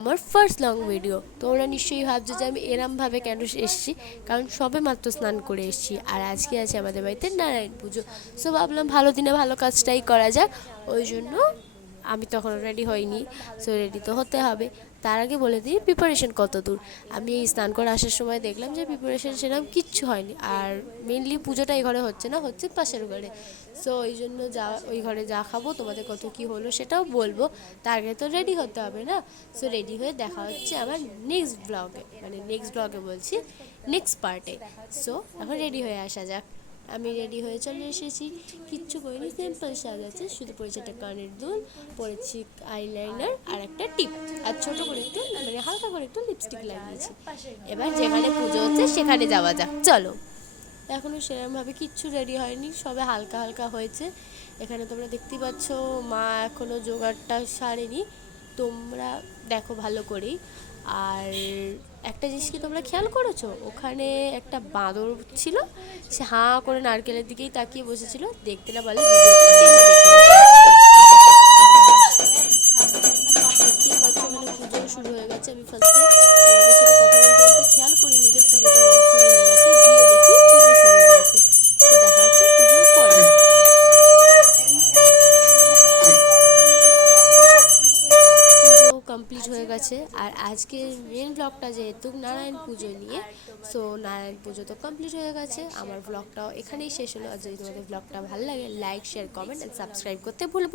আমার first long video. তোমরা নিশ্চয়ই ভাবছো যে আমি এরমভাবে কেন এসেছি, কারণ সবে মাত্র স্নান করে এসেছি আর আজকে আছে আমাদের বাড়িতে নারায়ণ পুজো। সো ভাবলাম ভালো দিনে ভালো কাজটাই করা যাক, ওই জন্য আমি তখন রেডি হইনি। সো রেডি তো হতে হবে। তার আগে বলে দিই প্রিপারেশন কত দূর। আমি এই স্নান করে আসার সময় দেখলাম যে প্রিপারেশন সেরকম কিচ্ছু হয়নি, আর মেনলি পুজোটা এই ঘরে হচ্ছে না, হচ্ছে পাশের ঘরে। সো ওই জন্য ওই ঘরে যা খাবো তোমাদের কত কি হলো সেটাও বলবো। তার আগে তো রেডি হতে হবে না। সো রেডি হয়ে দেখা হচ্ছে আমার নেক্সট ব্লগে, মানে নেক্সট ব্লগে বলছি, নেক্সট পার্টে। সো এখন রেডি হয়ে আসা যাক। আমি রেডি হয়ে চলে এসেছি, কিচ্ছু করিনি, সিম্পল সাজাচ্ছে, শুধু পরেছি একটা কানের দুল, পরেছি আইলাইনার আর একটা টিপ, আর ছোটো করে একটু মানে হালকা করে একটু লিপস্টিক লাগিয়েছি। এবার যেখানে পুজো হচ্ছে সেখানে যাওয়া যাক, চলো। এখনও সেরকমভাবে কিচ্ছু রেডি হয়নি, সবে হালকা হালকা হয়েছে। এখানে তোমরা দেখতেই পাচ্ছ মা এখনও জোগাড়টা সারেনি, তোমরা দেখো ভালো করেই। আর একটা জিনিস কি তোমরা খেয়াল করেছো, ওখানে একটা বাঁদর ছিল, সে হাঁ করে নারকেলের দিকেই তাকিয়ে বসেছিল, দেখতে না বলে ভিডিওটা টেনে দেখে। দেখতেই পাচ্ছ ওখানে পুজো শুরু হয়ে গেছে। আমি ফার্স্টে তোমাদের সাথে কথা বলতে বলতে খেয়াল করিনি যে পুজোটা এরকম শুরু হয়ে গেছে, গিয়ে দেখি পুজো শুরু হয়ে গেছে। তো দেখা হচ্ছে পুজোর পরে। পুজো কমপ্লিট হয়ে গেছে, আর আজকের মেন ব্লগটা যেহেতু নারায়ণ পুজো নিয়ে, সো নারায়ণ পুজো তো কমপ্লিট হয়ে গেছে, আমার ব্লগটাও এখানেই শেষ হলো। আর যদি তোমাদের ব্লগটা ভালো লাগে, like share comment and subscribe করতে ভুলবো।